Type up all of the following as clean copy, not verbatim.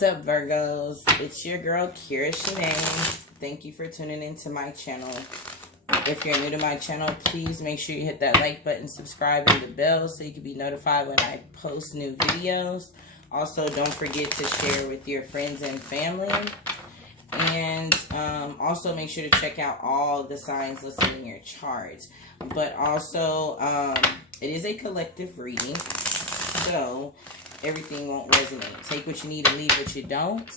What's up, Virgos? It's your girl, Kyrashanaes. Thank you for tuning into my channel. If you're new to my channel, please make sure you hit that like button, subscribe, and the bell so you can be notified when I post new videos. Also, don't forget to share with your friends and family. And also make sure to check out all the signs listed in your chart. But also, it is a collective reading, so everything won't resonate. Take what you need and leave what you don't.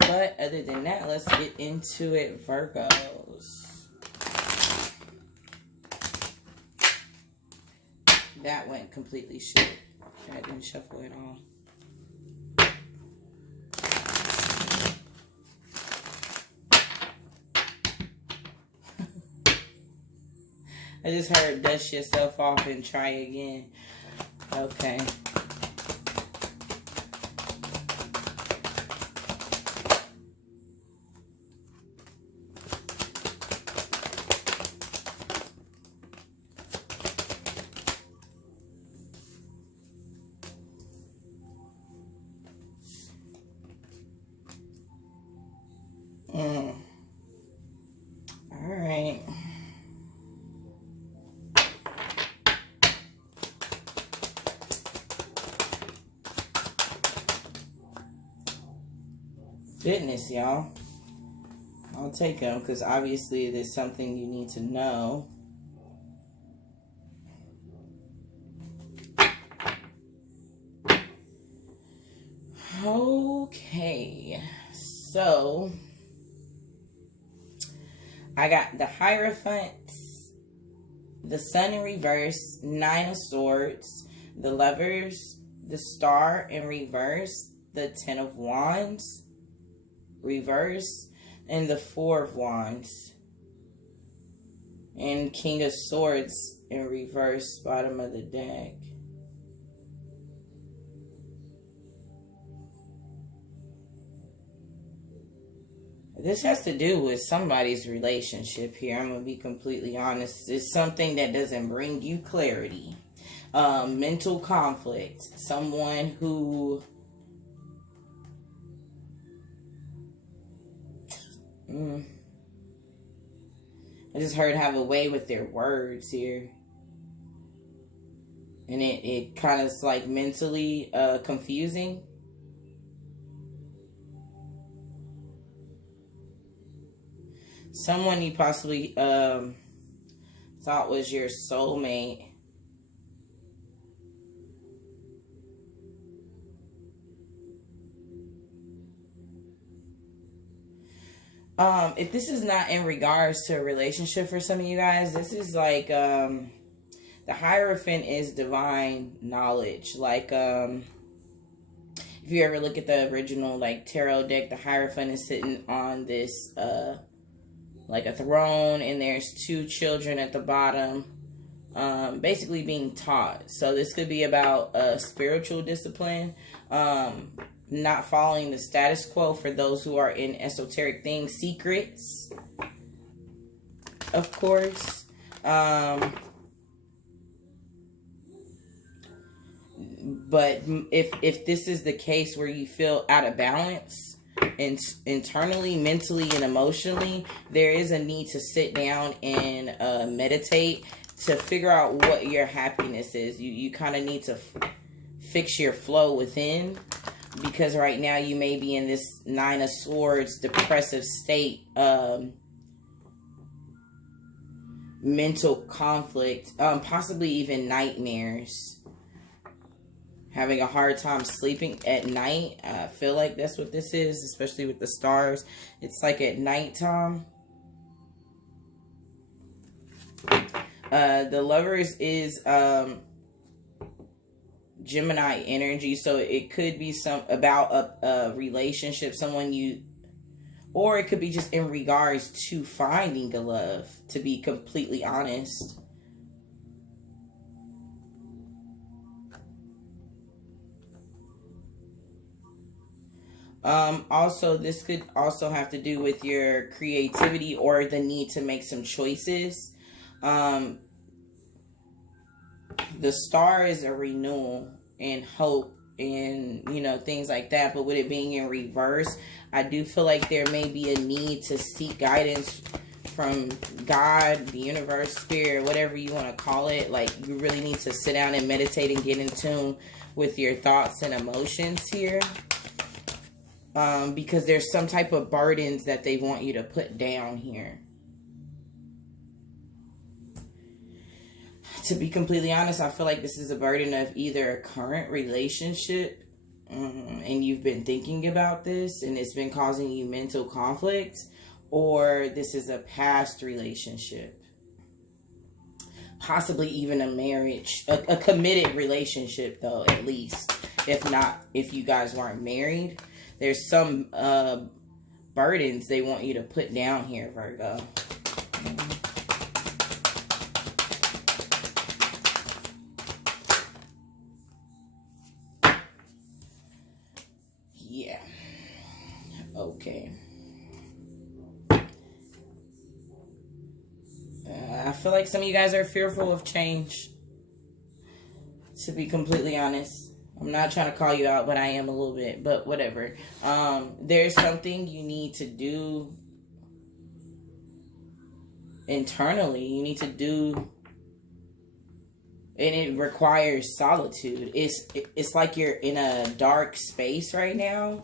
But other than that, let's get into it, Virgos. That went completely shit. I didn't shuffle it all. I just heard dust yourself off and try again. Okay. All right. Goodness, y'all. I'll take them because obviously there's something you need to know. Okay. So, I got the Hierophant, the Sun in reverse, 9 of Swords, the Lovers, the Star in reverse, the 10 of Wands, reverse, and the 4 of Wands, and King of Swords in reverse, bottom of the deck. This has to do with somebody's relationship here. I'm going to be completely honest. It's something that doesn't bring you clarity. Mental conflict. Someone who I just heard have a way with their words here. And it kind of is like mentally confusing. Someone you possibly thought was your soulmate. If this is not in regards to a relationship for some of you guys, this is like the Hierophant is divine knowledge. Like if you ever look at the original like tarot deck, the Hierophant is sitting on this like a throne, and there's 2 children at the bottom, basically being taught. So this could be about spiritual discipline, not following the status quo for those who are in esoteric things, secrets, of course. But if this is the case where you feel out of balance, internally, mentally, and emotionally, there is a need to sit down and meditate to figure out what your happiness is. You kind of need to fix your flow within, because right now you may be in this 9 of Swords depressive state, mental conflict, possibly even nightmares. Having a hard time sleeping at night. I feel like that's what this is, especially with the stars. It's like at nighttime. The Lovers is Gemini energy, so it could be about a relationship, someone you, or it could be just in regards to finding a love, to be completely honest. Also, this could also have to do with your creativity or the need to make some choices. The Star is a renewal and hope and, you know, things like that. But with it being in reverse, I do feel like there may be a need to seek guidance from God, the universe, spirit, whatever you want to call it. Like, you really need to sit down and meditate and get in tune with your thoughts and emotions here. Because there's some type of burdens that they want you to put down here. To be completely honest, I feel like this is a burden of either a current relationship, and you've been thinking about this and it's been causing you mental conflict, or this is a past relationship. Possibly even a marriage, a committed relationship though, at least. If not, if you guys weren't married. There's some burdens they want you to put down here, Virgo. Yeah. Okay. I feel like some of you guys are fearful of change. To be completely honest. I'm not trying to call you out, but I am a little bit. But whatever. There's something you need to do internally. You need to do, and it requires solitude. It's like you're in a dark space right now.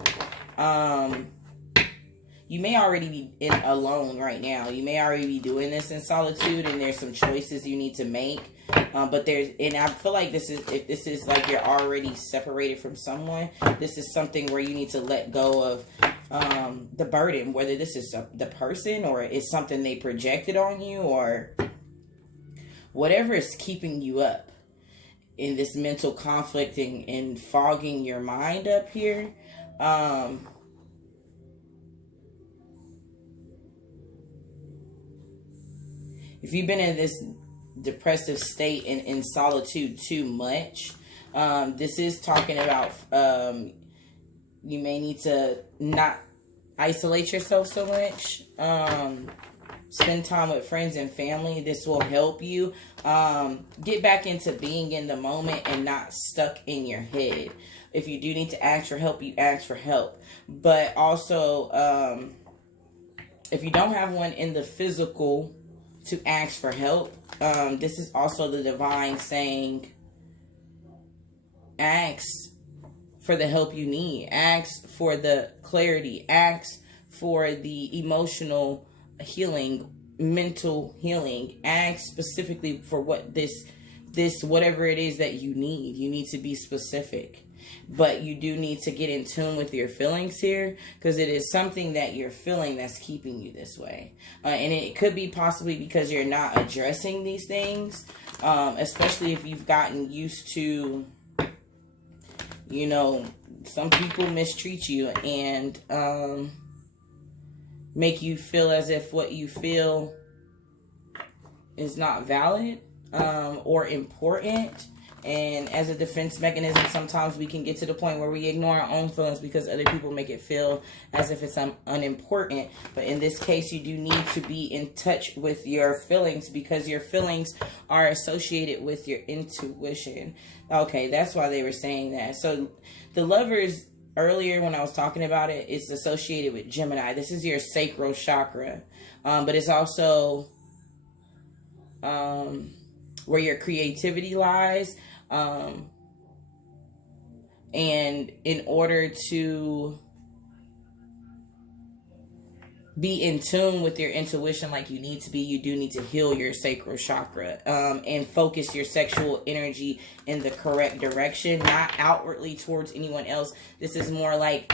You may already be alone right now. You may already be doing this in solitude, and there's some choices you need to make. But and I feel like if this is like you're already separated from someone, this is something where you need to let go of the burden, whether this is the person or it's something they projected on you or whatever is keeping you up in this mental conflict and fogging your mind up here. If you've been in this depressive state and in solitude too much, this is talking about you may need to not isolate yourself so much. Spend time with friends and family. This will help you get back into being in the moment and not stuck in your head. If you do need to ask for help, you ask for help. But also, if you don't have one in the physical to ask for help, this is also the divine saying, ask for the help you need. Ask for the clarity. Ask for the emotional healing, mental healing. Ask specifically for what this whatever it is that you need. You need to be specific. But you do need to get in tune with your feelings here, because it is something that you're feeling that's keeping you this way. And it could be possibly because you're not addressing these things, especially if you've gotten used to, you know, some people mistreat you and make you feel as if what you feel is not valid or important. And as a defense mechanism, sometimes we can get to the point where we ignore our own feelings because other people make it feel as if it's unimportant. But in this case, you do need to be in touch with your feelings, because your feelings are associated with your intuition. Okay, that's why they were saying that. So the Lovers, earlier when I was talking about it, it's associated with Gemini. This is your sacral chakra. But it's also where your creativity lies. And in order to be in tune with your intuition like you need to be, you do need to heal your sacral chakra and focus your sexual energy in the correct direction, not outwardly towards anyone else. This is more like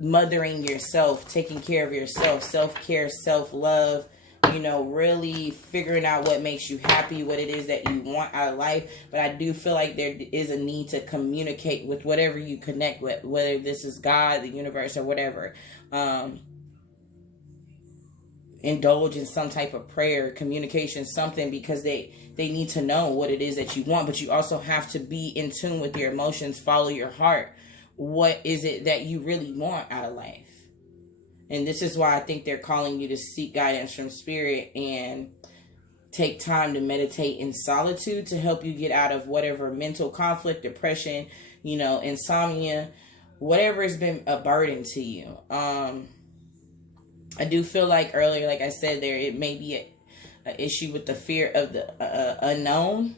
mothering yourself, taking care of yourself, self-care, self-love, you know, really figuring out what makes you happy, what it is that you want out of life. But I do feel like there is a need to communicate with whatever you connect with, whether this is God, the universe, or whatever. Indulge in some type of prayer, communication, something, because they need to know what it is that you want. But you also have to be in tune with your emotions, follow your heart. What is it that you really want out of life? And this is why I think they're calling you to seek guidance from spirit and take time to meditate in solitude to help you get out of whatever mental conflict, depression, you know, insomnia, whatever has been a burden to you. I do feel like earlier, like I said, it may be an issue with the fear of the unknown,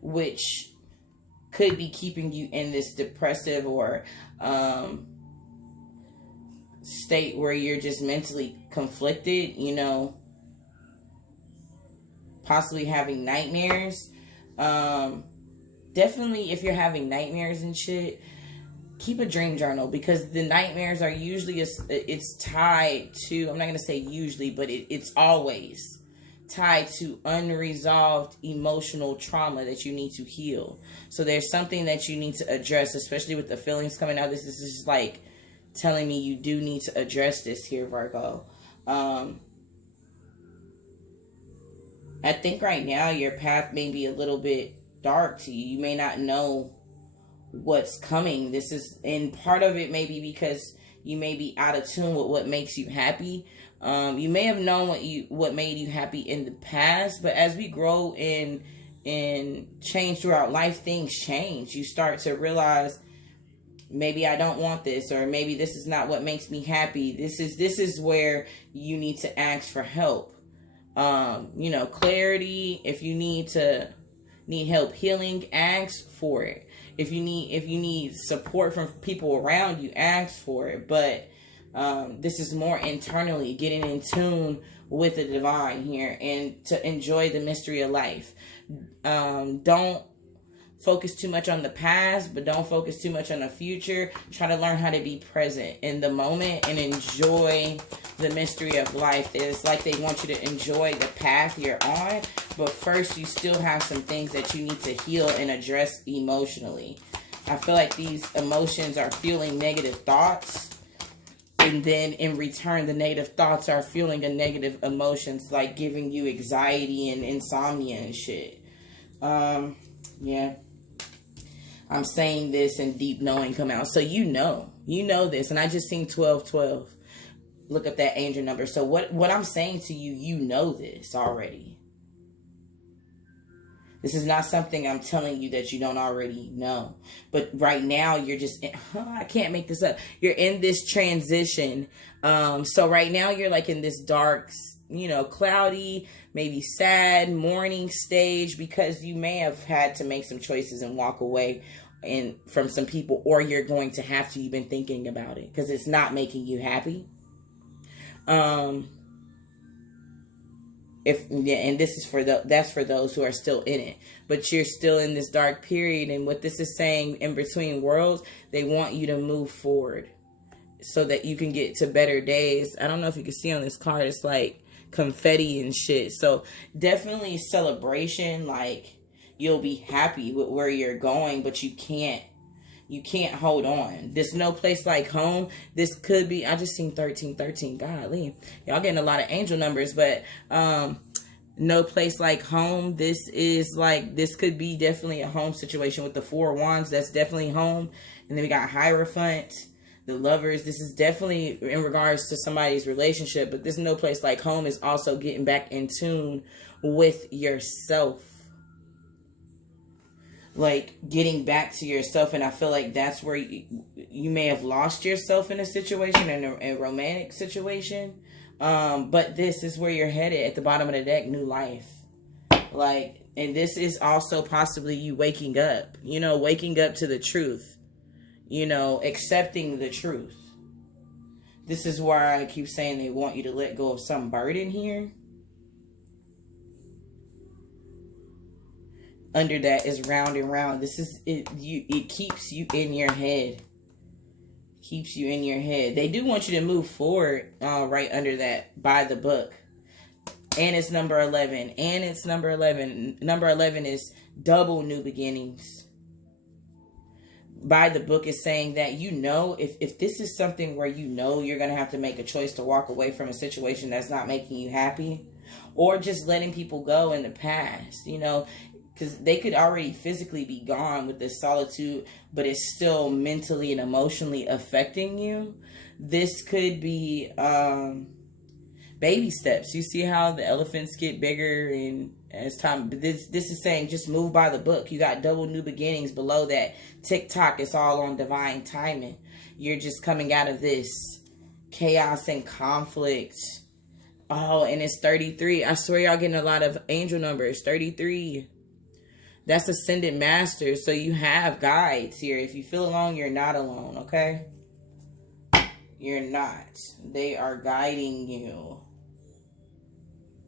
which could be keeping you in this depressive or state where you're just mentally conflicted, you know, possibly having nightmares. Definitely, if you're having nightmares and shit, keep a dream journal, because the nightmares are usually, it's tied to, I'm not going to say usually, but it's always tied to unresolved emotional trauma that you need to heal. So there's something that you need to address, especially with the feelings coming out. This is just like telling me you do need to address this here, Virgo. I think right now your path may be a little bit dark to you. You may not know what's coming. This is, and part of it may be because you may be out of tune with what makes you happy. You may have known what made you happy in the past, but as we grow and change throughout life, things change. You start to realize, maybe I don't want this, or maybe this is not what makes me happy. This is where you need to ask for help. You know, clarity. If you need help healing, ask for it. If you need support from people around you, ask for it. But this is more internally, getting in tune with the divine here and to enjoy the mystery of life. Don't focus too much on the past, but don't focus too much on the future. Try to learn how to be present in the moment and enjoy the mystery of life. It's like they want you to enjoy the path you're on, but first you still have some things that you need to heal and address emotionally. I feel like these emotions are fueling negative thoughts, and then in return the negative thoughts are fueling a negative emotions, like giving you anxiety and insomnia and shit. Yeah, I'm saying this and deep knowing come out, so you know this. And I just seen 1212. Look up that angel number. So what I'm saying to you, you know this already. This is not something I'm telling you that you don't already know. But right now, you're just, I can't make this up. You're in this transition. So right now, you're like in this dark, you know, cloudy, maybe sad, mourning stage, because you may have had to make some choices and walk away from some people, or you're going to have to. You've been thinking about it because it's not making you happy. And this is that's for those who are still in it, but you're still in this dark period. And what this is saying, in between worlds, they want you to move forward so that you can get to better days. I don't know if you can see on this card, it's like confetti and shit. So definitely celebration. Like, you'll be happy with where you're going, but you can't hold on. There's no place like home. This could be, I just seen 1313. Golly, y'all getting a lot of angel numbers, but no place like home. This could be definitely a home situation with the 4 wands. That's definitely home. And then we got Hierophant, the Lovers. This is definitely in regards to somebody's relationship, but this no place like home is also getting back in tune with yourself. Like getting back to yourself. And I feel like that's where you may have lost yourself in a situation, in a romantic situation. But this is where you're headed at the bottom of the deck, new life. Like, and this is also possibly you waking up, you know, waking up to the truth, you know, accepting the truth. This is why I keep saying they want you to let go of some burden here. Under that is round and round. This is it. It keeps you in your head. Keeps you in your head. They do want you to move forward. Right under that, by the book, and it's number 11. And it's number 11. Number 11 is double new beginnings. By the book is saying that, you know, if this is something where you know you're gonna have to make a choice to walk away from a situation that's not making you happy, or just letting people go in the past, you know. Because they could already physically be gone with this solitude, but it's still mentally and emotionally affecting you. This could be baby steps. You see how the elephants get bigger and as time, but this is saying just move by the book. You got double new beginnings below that. TikTok is all on divine timing. You're just coming out of this chaos and conflict. Oh, and it's 33. I swear y'all getting a lot of angel numbers. 33. That's ascended master. So you have guides here. If you feel alone, you're not alone, okay? You're not. They are guiding you.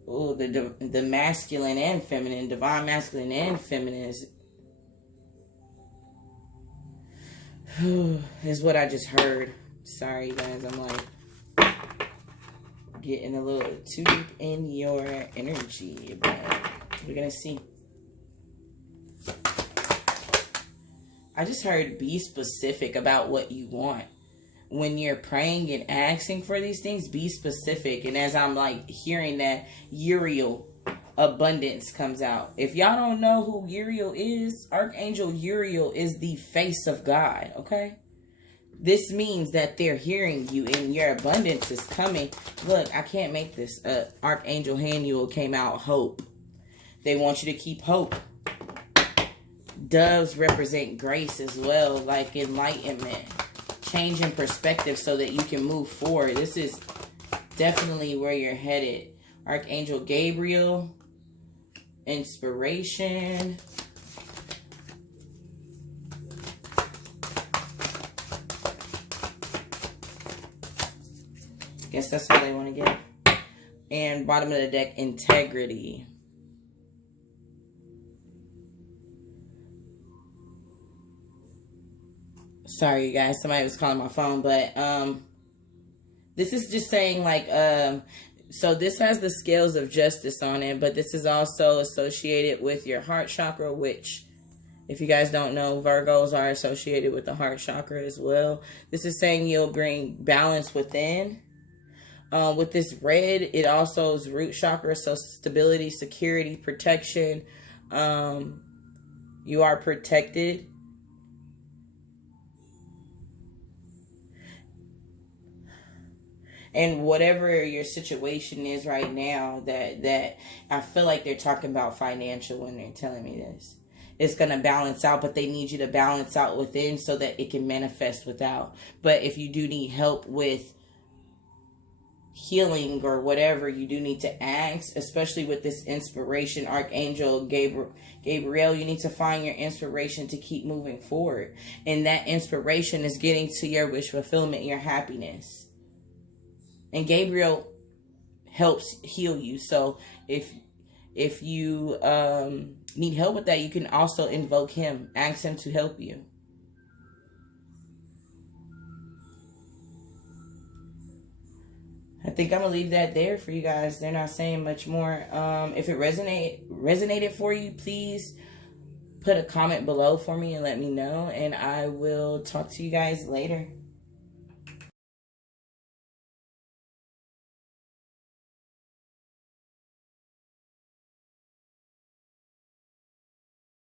Oh, the masculine and feminine, divine masculine and feminine is what I just heard. Sorry, guys. I'm like getting a little too deep in your energy, but we're gonna see. I just heard be specific about what you want. When you're praying and asking for these things, be specific. And as I'm like hearing that, Uriel abundance comes out. If y'all don't know who Uriel is, Archangel Uriel is the face of God, okay? This means that they're hearing you and your abundance is coming. Look, I can't make this up. Archangel Hanuel came out, hope. They want you to keep hope. Doves represent grace as well, like enlightenment. Changing perspective so that you can move forward. This is definitely where you're headed. Archangel Gabriel, inspiration. Guess that's what they want to get. And bottom of the deck, integrity. Sorry, you guys. Somebody was calling my phone, but this is just saying like so this has the scales of justice on it, but this is also associated with your heart chakra, which if you guys don't know, Virgos are associated with the heart chakra as well. This is saying you'll bring balance within. With this red, it also is root chakra, so stability, security, protection. You are protected. And whatever your situation is right now, that I feel like they're talking about financial when they're telling me this. It's going to balance out, but they need you to balance out within so that it can manifest without. But if you do need help with healing or whatever, you do need to ask, especially with this inspiration, Archangel Gabriel, you need to find your inspiration to keep moving forward. And that inspiration is getting to your wish fulfillment, your happiness. And Gabriel helps heal you. So if you need help with that, you can also invoke him. Ask him to help you. I think I'm going to leave that there for you guys. They're not saying much more. If it resonated for you, please put a comment below for me and let me know. And I will talk to you guys later.